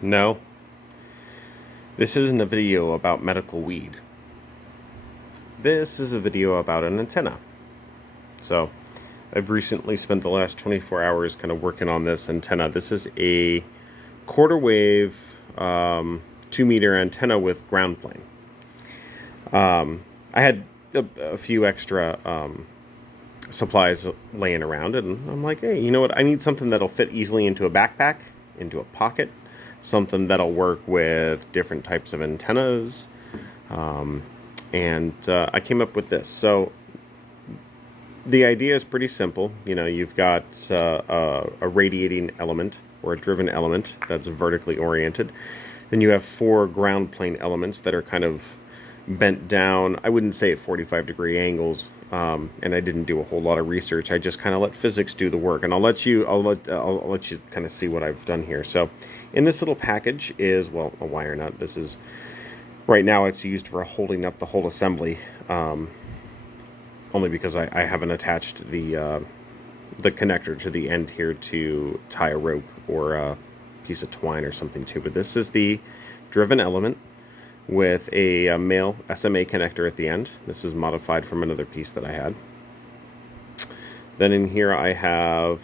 No, this isn't a video about medical weed. This is a video about an antenna. So, I've recently spent the last 24 hours kind of working on this antenna. This is a quarter wave 2-meter antenna with ground plane. I had a few extra supplies laying around, and I'm like, hey, you know what? I need something that'll fit easily into a backpack, into a pocket, something that'll work with different types of antennas. And I came up with this. So the idea is pretty simple. You know, you've got a radiating element or a driven element that's vertically oriented. Then you have 4 ground plane elements that are kind of bent down. I wouldn't say at 45-degree angles. And I didn't do a whole lot of research. I just kind of let physics do the work, and I'll let you kind of see what I've done here. So, in this little package is, well, a wire nut. This is right now it's used for holding up the whole assembly. Only because I haven't attached the connector to the end here to tie a rope or a piece of twine or something to. But this is the driven element with a male SMA connector at the end. This is modified from another piece that I had. Then in here I have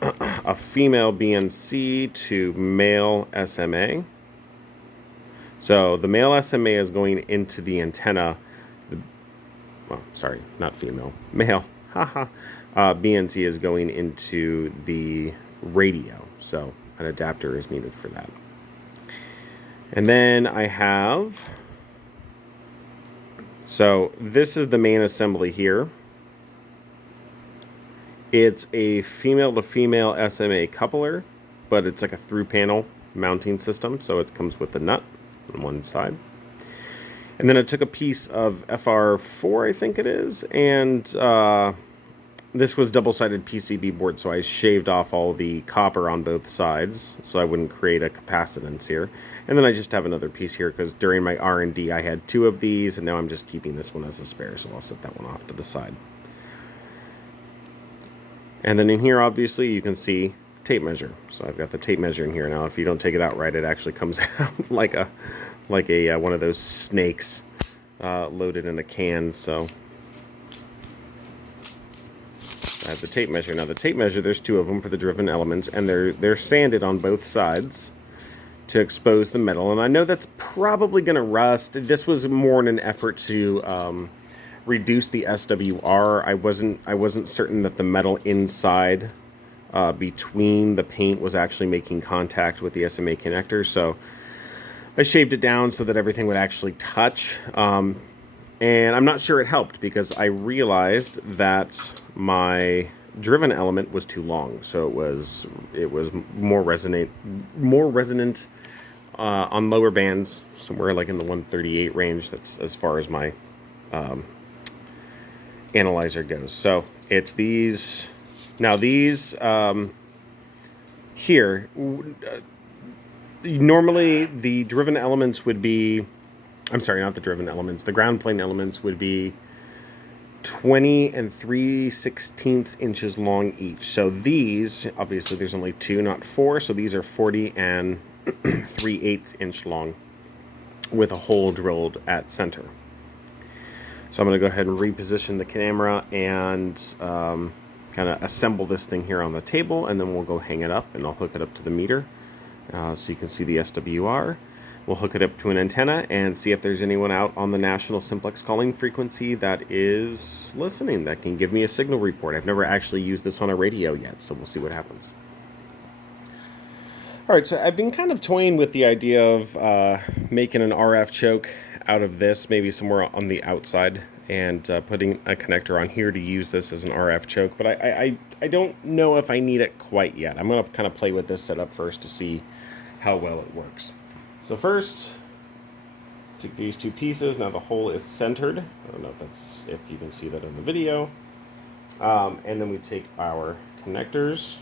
a female BNC to male SMA. So the male SMA is going into the antenna. Well, sorry, not female. Male. Haha. BNC is going into the radio. So an adapter is needed for that. And then I have, so this is the main assembly here. It's a female to female SMA coupler, but it's like a through panel mounting system. So it comes with the nut on one side. And then I took a piece of FR4, I think it is, and this was double-sided PCB board, so I shaved off all the copper on both sides so I wouldn't create a capacitance here. And then I just have another piece here because during my R&D I had 2 of these, and now I'm just keeping this one as a spare, so I'll set that one off to the side. And then in here, obviously, you can see tape measure. So I've got the tape measure in here. Now, if you don't take it out right, it actually comes out like a one of those snakes loaded in a can. So I have the tape measure. Now the tape measure, there's 2 of them for the driven elements, and they're sanded on both sides to expose the metal. And I know that's probably going to rust. This was more in an effort to reduce the SWR. I wasn't certain that the metal inside between the paint was actually making contact with the SMA connector, so I shaved it down so that everything would actually touch. And I'm not sure it helped because I realized that my driven element was too long, so it was more resonant on lower bands, somewhere like in the 138 range. That's as far as my analyzer goes. So it's these. Now these here, normally the driven elements would be, I'm sorry, not the driven elements, the ground plane elements would be 20 and 3/16 inches long each. So these, obviously there's only 2, not 4, so these are 40 and 3/8 inch long with a hole drilled at center. So I'm going to go ahead and reposition the camera and kind of assemble this thing here on the table, and then we'll go hang it up, and I'll hook it up to the meter so you can see the SWR. We'll hook it up to an antenna and see if there's anyone out on the national simplex calling frequency that is listening, that can give me a signal report. I've never actually used this on a radio yet, so we'll see what happens. All right, so I've been kind of toying with the idea of making an RF choke out of this, maybe somewhere on the outside, and putting a connector on here to use this as an RF choke. But I don't know if I need it quite yet. I'm going to kind of play with this setup first to see how well it works. So first, take these 2 pieces. Now the hole is centered. I don't know if you can see that in the video. And then we take our connectors,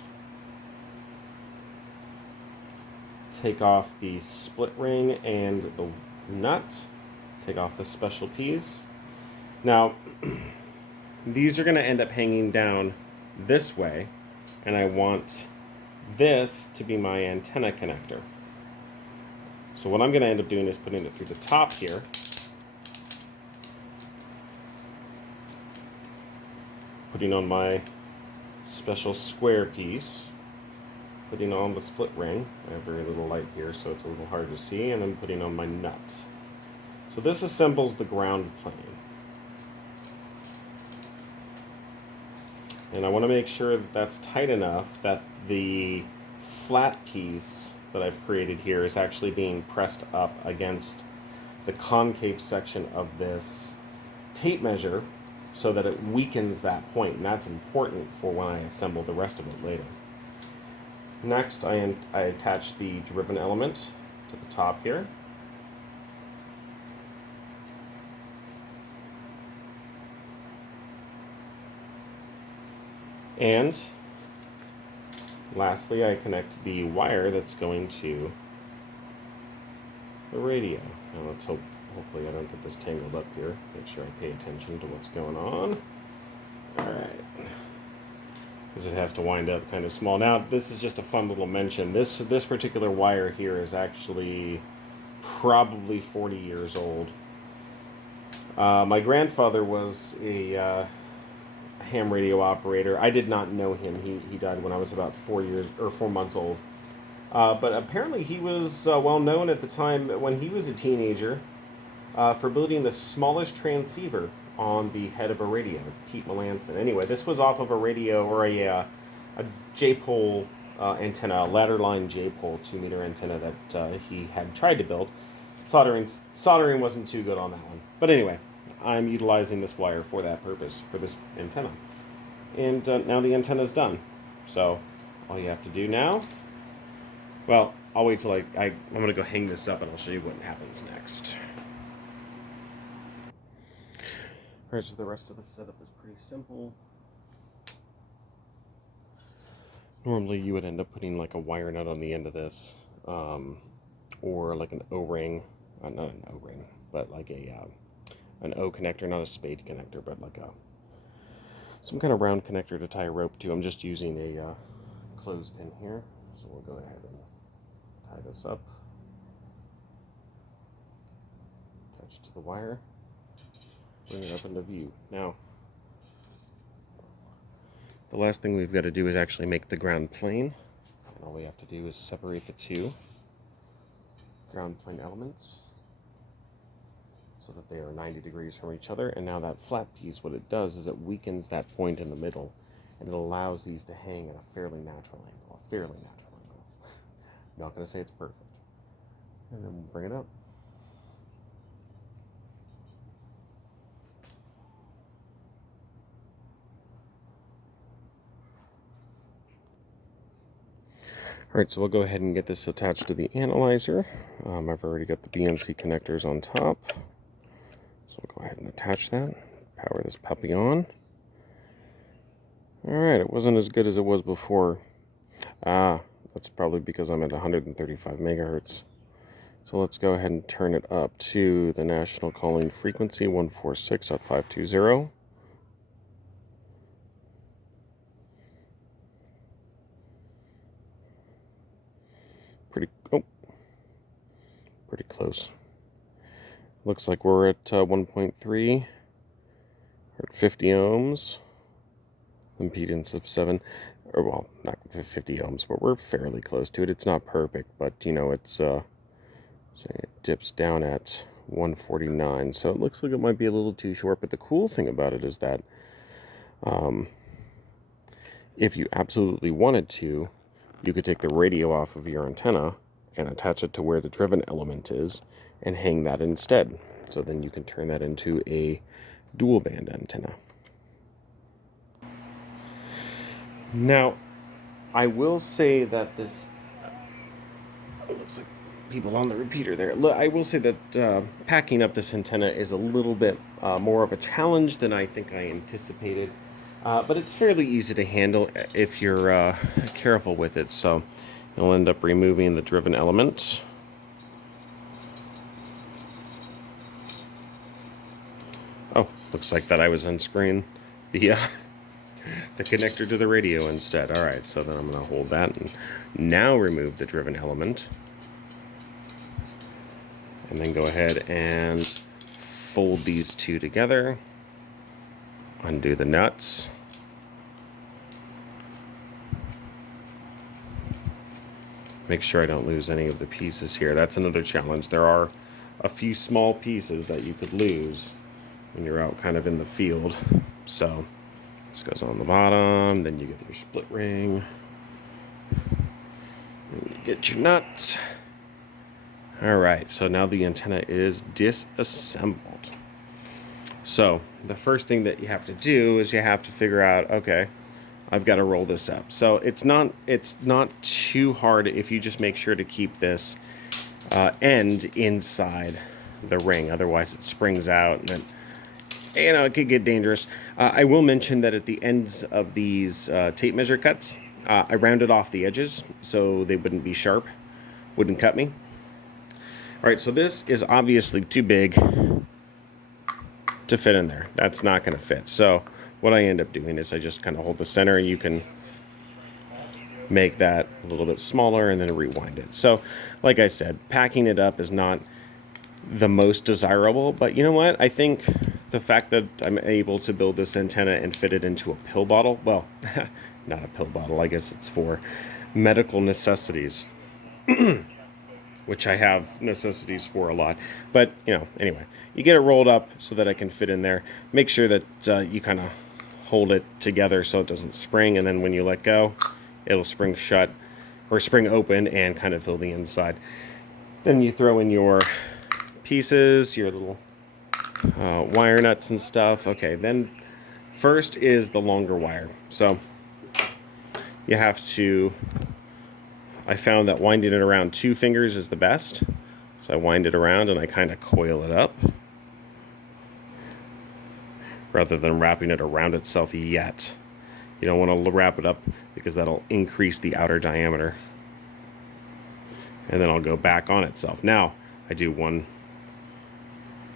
take off the split ring and the nut, take off the special piece. Now, these are going to end up hanging down this way, and I want this to be my antenna connector. So what I'm going to end up doing is putting it through the top here. Putting on my special square piece. Putting on the split ring. I have very little light here, so it's a little hard to see. And then putting on my nut. So this assembles the ground plane. And I want to make sure that that's tight enough that the flat piece that I've created here is actually being pressed up against the concave section of this tape measure so that it weakens that point. And that's important for when I assemble the rest of it later. Next, I attach the driven element to the top here. And lastly, I connect the wire that's going to the radio. Now let's hopefully I don't get this tangled up here. Make sure I pay attention to what's going on. Alright. Because it has to wind up kind of small. Now, this is just a fun little mention. This particular wire here is actually probably 40 years old. My grandfather was a ham radio operator. I did not know him. He died when I was about 4 months old. But apparently he was well known at the time when he was a teenager for building the smallest transceiver on the head of a radio, Pete Melanson. Anyway, this was off of a radio or a J-pole antenna, a ladder line J-pole 2-meter antenna that he had tried to build. Soldering wasn't too good on that one. But anyway, I'm utilizing this wire for that purpose, for this antenna. And now the antenna's done. So all you have to do now, well, I'll wait till I'm going to go hang this up and I'll show you what happens next. Alright, so the rest of the setup is pretty simple. Normally you would end up putting like a wire nut on the end of this, or like an O-ring, not an O-ring, but like an O connector, not a spade connector, but like some kind of round connector to tie a rope to. I'm just using a clothespin here, so we'll go ahead and tie this up, attach it to the wire, bring it up into view. Now, the last thing we've got to do is actually make the ground plane, and all we have to do is separate the two ground plane elements so that they are 90 degrees from each other. And now that flat piece, what it does is it weakens that point in the middle, and it allows these to hang at a fairly natural angle. I'm not going to say it's perfect. And then we'll bring it up. Alright, so we'll go ahead and get this attached to the analyzer. I've already got the BNC connectors on top. So we'll go ahead and attach that. Power this puppy on. Alright, it wasn't as good as it was before. That's probably because I'm at 135 megahertz. So let's go ahead and turn it up to the national calling frequency, 146.520. Pretty close. Looks like we're at 1.3. We're at 50 ohms. Impedance of 7. Or, well, not 50 ohms, but we're fairly close to it. It's not perfect, but, you know, it's, say it dips down at 149. So it looks like it might be a little too short, but the cool thing about it is that if you absolutely wanted to, you could take the radio off of your antenna and attach it to where the driven element is and hang that instead. So then you can turn that into a dual band antenna. Now, I will say that this looks like people on the repeater there. I will say that packing up this antenna is a little bit more of a challenge than I think I anticipated. But it's fairly easy to handle if you're careful with it. So you'll end up removing the driven element. Oh, looks like that I was on screen. The the connector to the radio instead. All right, so then I'm going to hold that and now remove the driven element. And then go ahead and fold these two together. Undo the nuts. Make sure I don't lose any of the pieces here. That's another challenge. There are a few small pieces that you could lose when you're out kind of in the field. So this goes on the bottom, then you get your split ring, and you get your nuts. All right, so now the antenna is disassembled. So the first thing that you have to do is you have to figure out, okay, I've got to roll this up. So it's not too hard if you just make sure to keep this end inside the ring. Otherwise it springs out and then, you know, it could get dangerous. I will mention that at the ends of these tape measure cuts, I rounded off the edges so they wouldn't be sharp, wouldn't cut me. All right, so this is obviously too big to fit in there. That's not going to fit. So what I end up doing is I just kind of hold the center, and you can make that a little bit smaller and then rewind it. So like I said, packing it up is not the most desirable, but you know what? I think the fact that I'm able to build this antenna and fit it into a pill bottle, well, not a pill bottle, I guess it's for medical necessities, which I have necessities for a lot. But, you know, anyway, you get it rolled up so that I can fit in there. Make sure that you kind of hold it together so it doesn't spring, and then when you let go, it'll spring shut or spring open and kind of fill the inside. Then you throw in your pieces, your little wire nuts and stuff. Okay, then first is the longer wire. So you have to, I found that winding it around 2 fingers is the best. So I wind it around and I kind of coil it up rather than wrapping it around itself yet. You don't want to wrap it up because that'll increase the outer diameter. And then I'll go back on itself. Now I do one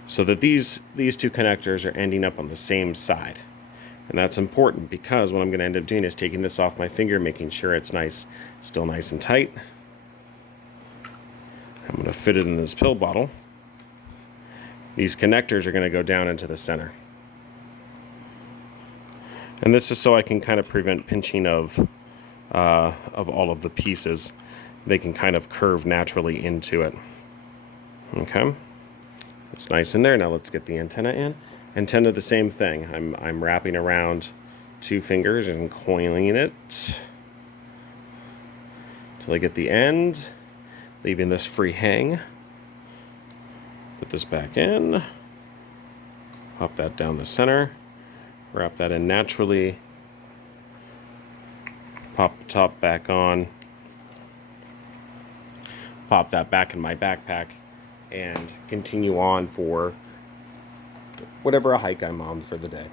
so that these 2 connectors are ending up on the same side. And that's important because what I'm going to end up doing is taking this off my finger, making sure it's nice, still nice and tight. I'm going to fit it in this pill bottle. These connectors are going to go down into the center. And this is so I can kind of prevent pinching of all of the pieces. They can kind of curve naturally into it. Okay, it's nice in there. Now let's get the antenna in. Antenna, the same thing. I'm wrapping around 2 fingers and coiling it till I get the end, leaving this free hang. Put this back in, pop that down the center, wrap that in naturally, pop the top back on, pop that back in my backpack, and continue on for whatever a hike I'm on for the day.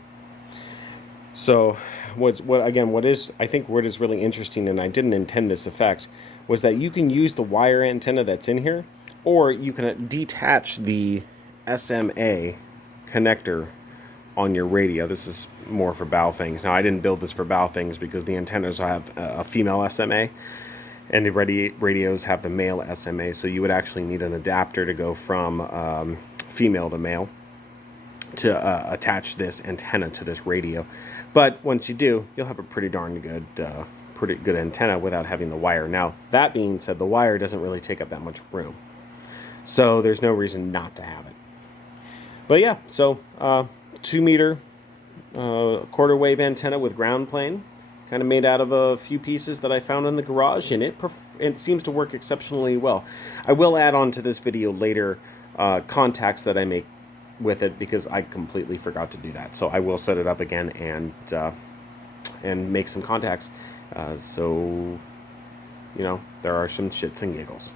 So what is really interesting, and I didn't intend this effect, was that you can use the wire antenna that's in here, or you can detach the SMA connector on your radio. This is more for Baofengs. Now I didn't build this for Baofengs because the antennas have a female SMA and the radios have the male SMA, so you would actually need an adapter to go from female to male to attach this antenna to this radio. But once you do, you'll have a pretty good antenna without having the wire. Now, that being said, the wire doesn't really take up that much room, so there's no reason not to have it. But yeah, so 2 meter quarter wave antenna with ground plane, kind of made out of a few pieces that I found in the garage, and it seems to work exceptionally well. I will add on to this video later contacts that I make with it because I completely forgot to do that. So I will set it up again and make some contacts. So, you know, there are some shits and giggles.